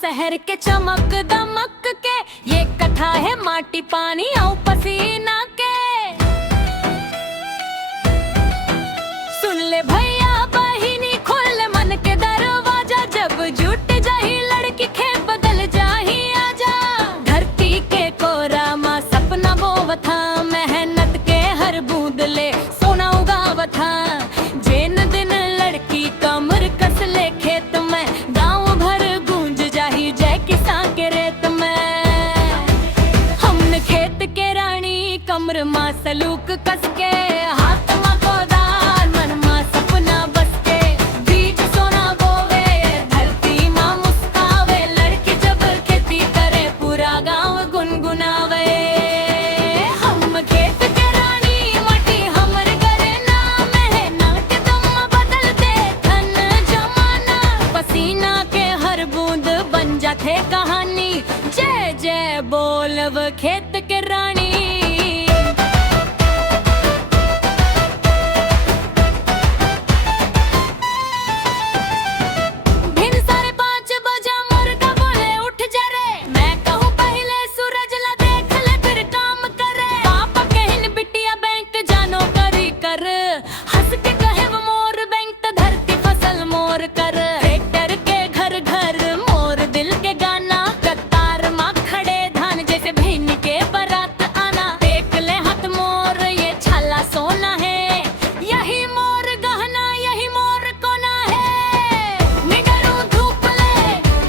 शहर के चमक दमक के, ये कथा है माटी पानी और पसीना के। सुन ले भैया बहिनी, खोल मन के दरवाजा, जब जुट जाही लड़की खे बदल जाही आजा। धरती के कोरा माँ सपना बोवथा, मेहनत के हर बूंद ले सोना उगावथा। जेन दिन लड़की कमर कस ले खेत में, गाँव भर गूंज जाही जय किसान के रेत में। हमने खेत के रानी कमर माँ सलूक कस के, हाथ माँ गोदान मन माँ सपना बस के। बीज सोना बोवे धरती माँ मुस्कावे, लड़की जब खेती करे पूरा गाँव गुनगुनावे। हम खेत के रानी माटी हमर करे ना, मेहनत दम बदल दे धन जमाना। पसीना के हर बूंद बन जाते कहानी, जय जय बोलब खेत के रानी। भिन 5:30 बजा मुर्गा बोले उठ जा रे, मैं कहूँ पहले सूरज ला देख ले फिर काम करे। पापा कहिन बिटिया बैंक जानो करी कर, हंस के कहे वो मोर बैंक त धरती फसल मोर कर। ट्रैक्टर के घर घर मोर दिल के गाना, कतार माँ खड़े धान जैसे बहन के बारात आना। देख ले हाथ मोर ये छाला सोना है, यही मोर गहना यही मोर कोना है। नहीं डरूं धूप ले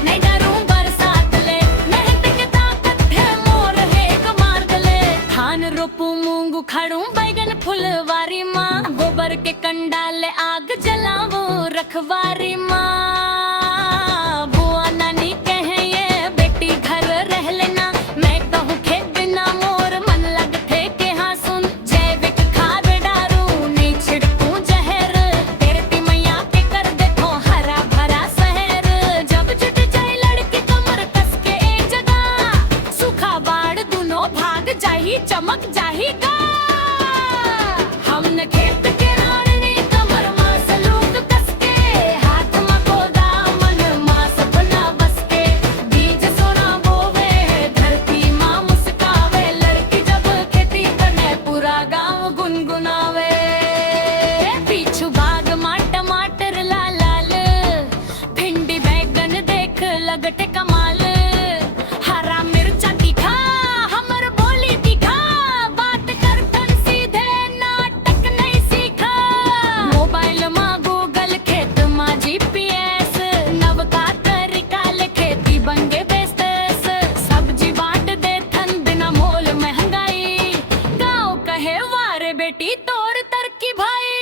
नहीं डरूं बरसात ले, मेहनत के ताकत है मोर है कमार ले। धान रोपूं मूंग उखाड़ूं बैगन फुलवारी माँ, गोबर के कंडाले आग जलाऊं रखवारी माँ। बुआ नानी कहे ये बेटी घर रह लेना, मैं कहूँ खेत बिना मोर मन लगते के हाँ सुन। जैविक खाद डारूं नहीं छिड़कूं जहर, तेरे तिमैया के कर देखो हरा भरा शहर। जब जुट जाए लड़की कमर कस के एक जगह, सूखा बाढ़ दोनों भाग जाही चमक जाही गा। हमने खेत के रानी कमर माँ सलूक कस के, हाथ माँ गोदाम मन माँ सपना बस के। बीज सोना बोवे धरती माँ मुस्कावे, लड़की जब खेती करे पूरा गाँव गुनगुनावे। पीछू बाग माँ टमाटर लाल लाल, भिंडी बैगन देख लगटे कमाल। हरा मिर्चा तीखा हमर बोली तीखा, बात करतन सीधे नाटक नहीं सीखा। मोबाइल माँ गूगल खेत माँ GPS, नवका तरीका ले खेती बंगे बेस्तेस। सब्जी बांट दे थन बिना मोल महंगाई, गाँव कहे वारे बेटी तोर तरकी भाई।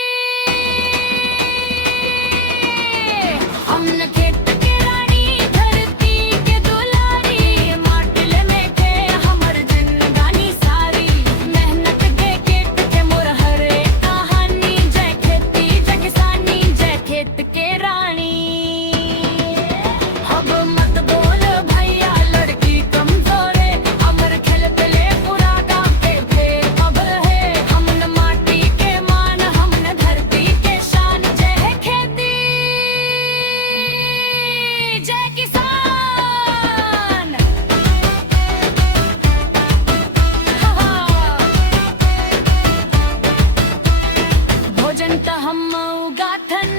हमने खेत के रानी धरती के दुलारी, माटिले में के हमर जिंदगानी सारी। मेहनत के खेत के मोर हरे कहानी, जय खेती जय किसानी जय खेत के रानी। अब मत बोल भैया लड़की कमजोर है, हमर खेलत ले पूरा गाँव के फेर अब है। हमने माटी के मान हमने धरती के शान, जय खेती जय किसान। भोजन त हम उगाथन